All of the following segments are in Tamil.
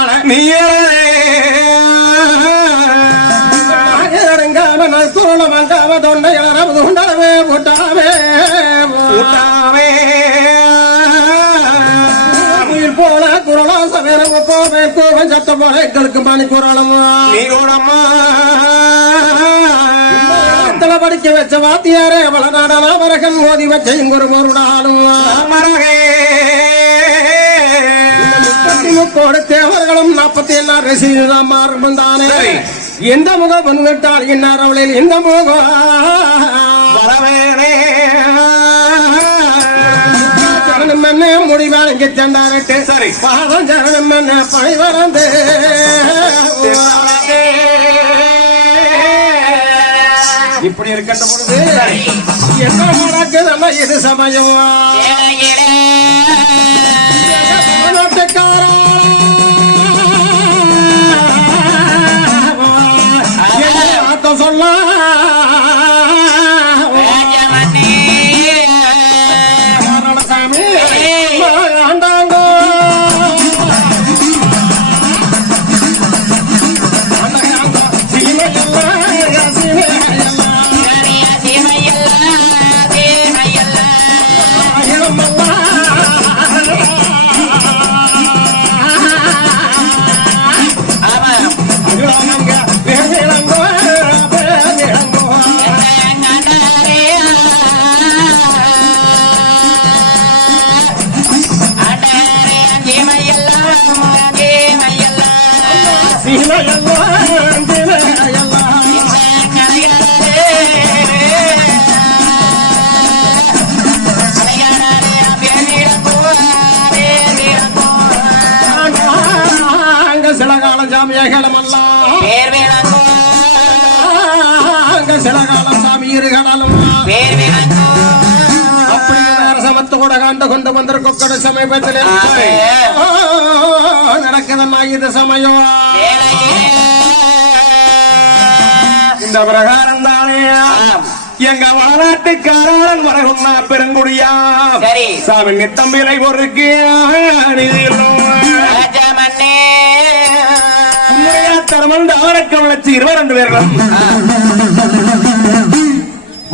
குணநாவான நீயே. குரல மண்டாம தொண்டை இளரவு உண்டவே போட்டாவே. ஊட்டாவே உயிர் போல குரலா சவேரம் போவே கோவம் சத்த போல எங்களுக்கு மணி குரலும் படிக்க வச்ச வாத்தியாரே அவள நாடனா வரகன் ஓதி வச்ச இங்கொரு மருடாலும் மரகே. முக்கோடு தேவர்களும் நாற்பத்தி எல்லாம் ரசிகதான் மாறும் தானே. எந்த முகம் வந்துவிட்டால் இன்னார் அவளில்? இந்த முகம் வரவேனே. சரணம் என்ன? முடிவான் இங்கே சென்றாரிட்டு சரி. பாதம் சரணம் என்ன? பழி வரந்து இப்படி இருக்கின்ற பொழுது என்ன நடக்குது இது சமயம்? சில காலம் சாமி இருகடலும் பேர் சமத்தோட காண்டு கொண்டு வந்திருக்கொக்கட சமீபத்தில் நடக்குதம்மா இது சமயம் இந்த பிரகாரம் தானே. எங்க வடநாட்டுக்காரன் வரகுன்னா பெருங்குடியா. சாமி நித்தம்பிலை பொறுக்கு தரமன் தாரக்க வளர்ச்சி இருபது ரெண்டு பேர்களும்.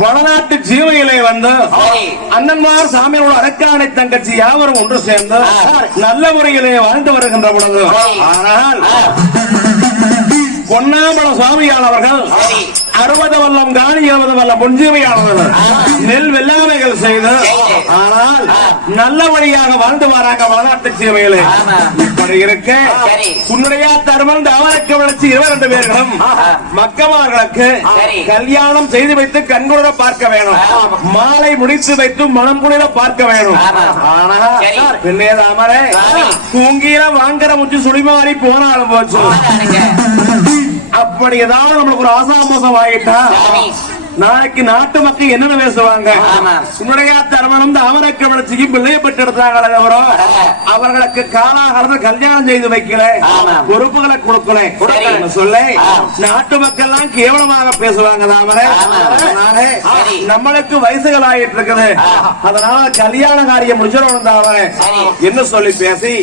வடநாட்டு ஜீவையிலே வந்து. அண்ணன்மார் சாமியோட அரக்காணை தங்கச்சி யாவரும் ஒன்று சேர்ந்து. நல்ல முறையிலே வாழ்ந்து வருகின்ற பொழுது. ஆனால் அவர்கள் சரி. அறுபது வல்லம் காணி இருபது வல்லம் பொஞ்சீமையானவர்கள் நெல் வெள்ளாமைகள் செய்து. ஆனால் நல்ல வழியாக வாழ்ந்து வராங்க சீமையிலே ஆமா. இப்படி இருக்க. உன்னுடைய தருமன் தாவரக்க வளர்ச்சி இருபது பேர்களும். மக்கமார்களுக்கு. கல்யாணம் செய்து வைத்து கண்குளிர பார்க்க வேணும். மாலை முடித்து வைத்து மனம் குளிர பார்க்க வேணும். ஆனா. பின்னே தாமரை. தூங்கில வாங்குற முச்சு சுடிமாறி போனாலும் போச்சு அப்படி ஏதாவது நம்மளுக்கு ஒரு ஆசாமோசம் ஆகிட்டா நாளைக்கு நாட்டு மக்கள் என்னென்ன பேசுவாங்க. உன்னுடைய தருமணம் தாமரக்க வளர்ச்சிக்கு பிள்ளைய பெற்றெடுத்தாங்களே தவிர அவர்களுக்கு காலாகாலத்துல கல்யாணம் செய்து வைக்கல ஆமா. பொறுப்புகளை கொடுக்கல. சொல்ல. நாட்டு மக்கள் எல்லாம் கேவலமாக பேசுவாங்க தாமரை. நம்மளுக்கு வயசுகள் ஆயிட்டு இருக்குது அதனால கல்யாண காரியம் முடிச்சிடணும் தாமரை. என்ன சொல்லி பேசி.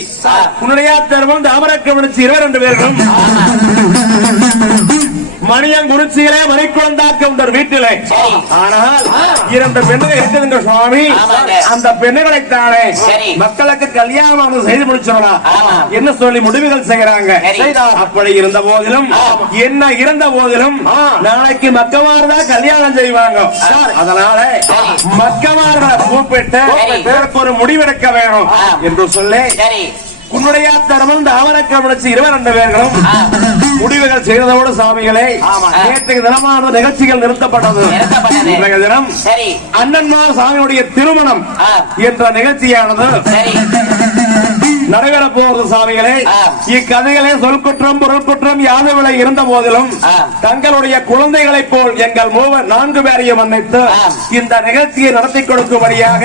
உன்னுடைய தருமம் தாமரக்க வளர்ச்சி இருபது ரெண்டு பேர்களும் மணியங்குறிச்சியிலே மணிக்குழந்தாக்கம் வீட்டிலே. ஆனால் இரண்டு பெண்ணுகள் இருக்குதுங்க சுவாமி. அந்த பெண்ணுகளைத்தானே சரி. மக்களுக்கு கல்யாணம் செய்து முடிச்சிடலாம். என்ன சொல்லி முடிவுகள் செய்யறாங்க அப்படி இருந்த போதிலும் என்ன இருந்த போதிலும் நாளைக்கு மக்கமார்தான் கல்யாணம் செய்வாங்க அதனால சரி. மக்கமார்களை கூப்பிட்டு ஒரு முடிவெடுக்க வேணும். என்று சொல்லி உன்னுடைய தரமும் தாவரக்க முடிச்சு இருபது ரெண்டு பேர்களும். முடிவுகள் செய்ததோடு சாமிகளே. நேற்றைக்கு தினமான நிகழ்ச்சிகள் நிறுத்தப்பட்டது. இன்றைய தினம் அண்ணன்மார் சாமியுடைய திருமணம். என்ற நிகழ்ச்சியானது நடைபெற போவது சாமிகளே. இக்கதைகளே சொல் குற்றம் பொருள் குற்றம் யாத விலை இருந்த போதிலும். தங்களுடைய குழந்தைகளைப் போல் எங்கள் மூவர் நான்கு பேரையும் ஆ. இந்த நிகழ்ச்சியை நடத்தி கொடுக்கும்படியாக.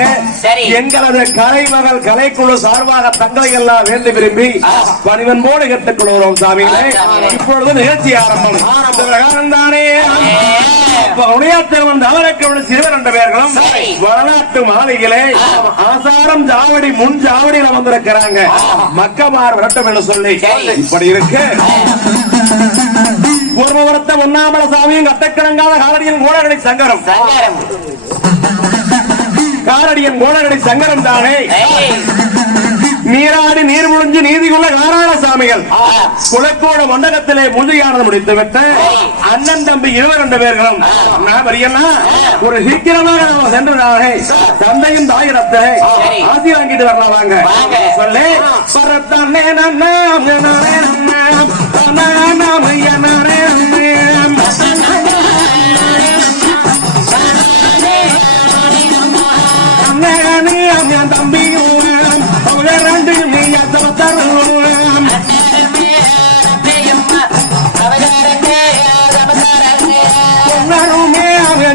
எங்களது கலைமகள் கலைக்குழு சார்பாக தங்களை எல்லாம் வேண்டி விரும்பி ஆ. பணிவன்போடு கேட்டுக் கொள்கிறோம் சாமிகளே. இப்பொழுது நிகழ்ச்சி ஆரம்பம் பிரகாரம் தானே அப்ப உடையாத்தேவன் தவறக்கவன சிறுவர் என்ற பெயர்களும். வளநாட்டு மாளிகளே ஆசாரம் ஜாவடி முன் ஜாவடியில வந்திருக்கிறாங்க. மக்கமார் விரட்டம் என்று சொல்லி. இப்படி இருக்கு. பூர்வவரத்த சாமியும் கட்டக்கிழங்காத காலடியின் கோடகடி சங்கரம். காரடியன் கோடகடி சங்கரம் தானே? நீராடி நீர் முழிஞ்சு நீதிக்குள்ள நாராயண சாமிகள். குலக்கோட மண்டகத்திலே முழுதியானது முடித்துவிட்டு அண்ணன் தம்பி இருவர் ரெண்டு பேர்களும் நான் ஒரு சீக்கிரமாக நாம சென்றதாக தந்தையும் தாயிடத்திலே சரி. ஆசி வாங்கிட்டு வரலாம் வாங்க. சொல்லு. பரத்தன்னே நன்னாம். பொன்னருமே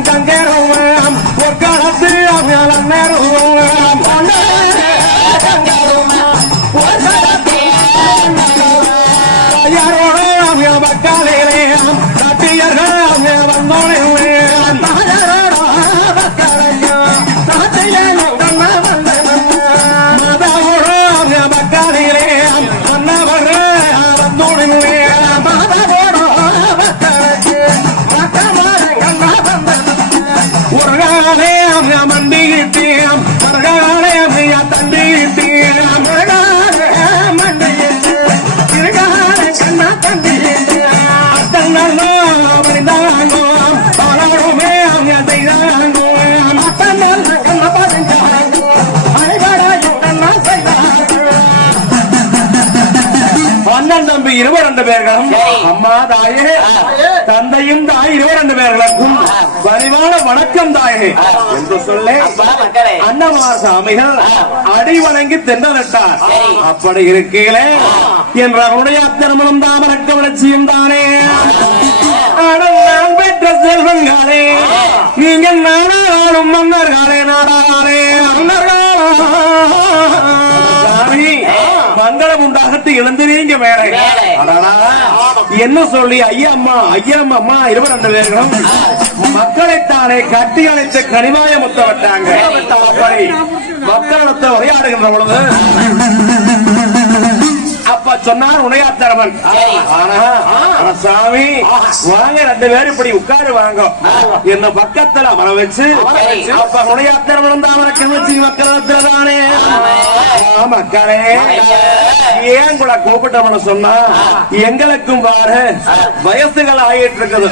இருவர் ரெண்டு பேர்களும். சரி. அம்மா தாயே தந்தையும் தாய் இருவர் ரெண்டு பேர்களுக்கும் பணிவான வணக்கம் தாயே. என்று சொல்லே அன்னமார் சாமிகள் அடி வணங்கி தென்றலிட்டார் சரி. அப்படி இருக்கையிலே என்ற அவருடைய திருமணம் தாமரக்க வளர்ச்சியும் தானே. ஆனால் நான் பெற்ற செல்வங்களே நீங்க நாடாளும் மன்னர்களே நாடாளே சாமி உண்டாகட்டு எழுந்திரீங்க மேலே என்ன சொல்லி ஐயா அம்மா ஐயம் அம்மா இருவர் ரெண்டு பேர்களும் மக்களைத்தானே கட்டி அழைத்து கனிவாய முத்த விட்டாங்க. மக்களிடத்தை உரையாடுகின்ற பொழுது அப்ப சொன்னார் உடையாத்தரவன் ஆனா ஆனா சாமி வாங்க ரெண்டு பேரும் இப்படி உட்காரு வாங்க. என்ன பக்கத்துல அமர வச்சு. அப்ப உடையாத்தரவன் தான் அவரை வச்சு மக்களிடத்துல தானே ஆ, மக்களே. ஏன் கூட கூப்பிட்டவன சொன்னா எங்களுக்கும் பாரு வயசுகள் ஆகிட்டு இருக்குது.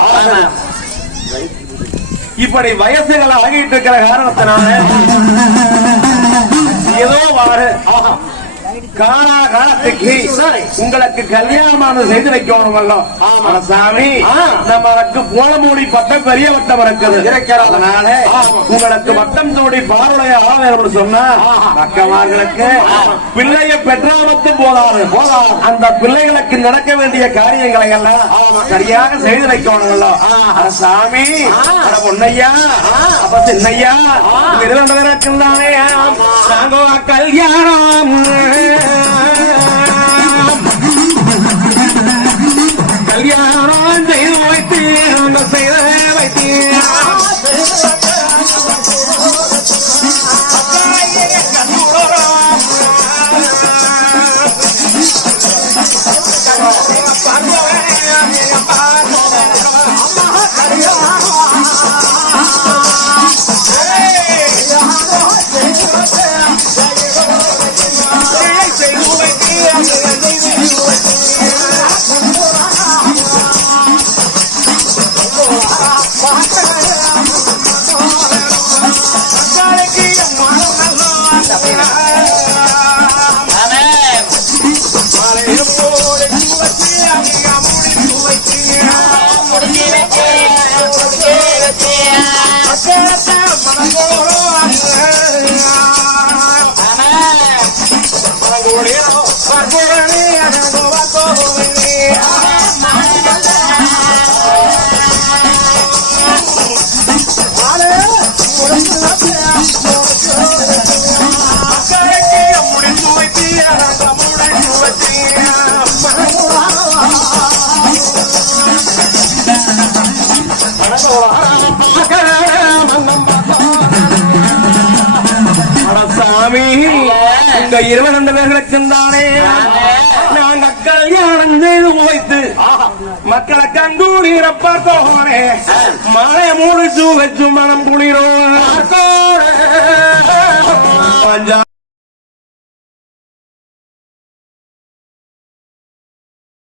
இப்படி வயசுகள் ஆகிட்டு இருக்கிற காரணத்தினால ஏதோ வாரு காணா காலத்துக்கு உங்களுக்கு கல்யாணமானது செய்து வைக்கணும் சாமி நம்மளுக்கு போலமூடி பட்டம் பெரிய வட்டம் இருக்குது. அதனால உங்களுக்கு வட்டம் தூடி பார்வைய ஆவேன் சொன்னா பக்கமார்களுக்கு பிள்ளைய பெற்றாமத்து போதாது போதாது அந்த பிள்ளைகளுக்கு நடக்க வேண்டிய காரியங்களை எல்லாம் சரியாக செய்து வைக்கணுங்களோ சாமி. பொன்னையா. அப்ப சின்னையா. இருக்கின்றானே நாங்கோ கல்யாணம். கல்யாணம். உங்க இருபது பேர்களுக்கும் தானே நாங்க கல்யாணம் செய்து வைத்து மக்களை கண்கூடிற பார்த்தோனே மழை முடிச்சு வச்சு மனம் குளிரும் பஞ்சா